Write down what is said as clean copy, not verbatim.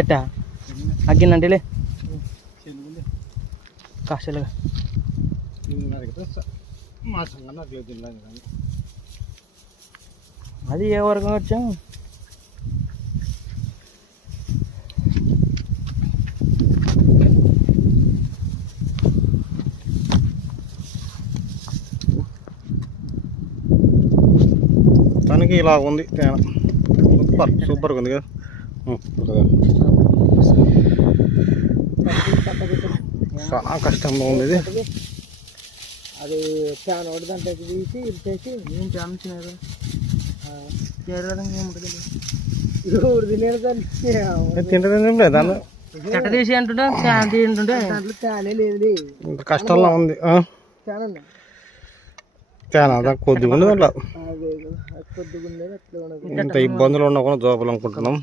చెట్టా అగ్గిందంటేలే కాశలుగా అది ఏ వర్గం వచ్చాం తనకి ఇలా ఉంది తేన సూపర్గా ఉంది కదా చాలా కష్టంగా ఉంది ఇది అది ఫ్యాన్ ఒకటి దాంట్లో తీసి ఇచ్చేసి నేను ఫ్యాన్ చిన్నది తింటే దాన్ని చెట్ట తీసి అంటుంటే ఫ్యాన్ తీయంటుంటే దాంట్లో ఫ్యానే లేదు కష్టంగా ఉంది తేనా దానికి కొద్దిగా ఉంది దాంట్లో ఇంత ఇబ్బందులు ఉండకుండా జోపాలనుకుంటున్నాం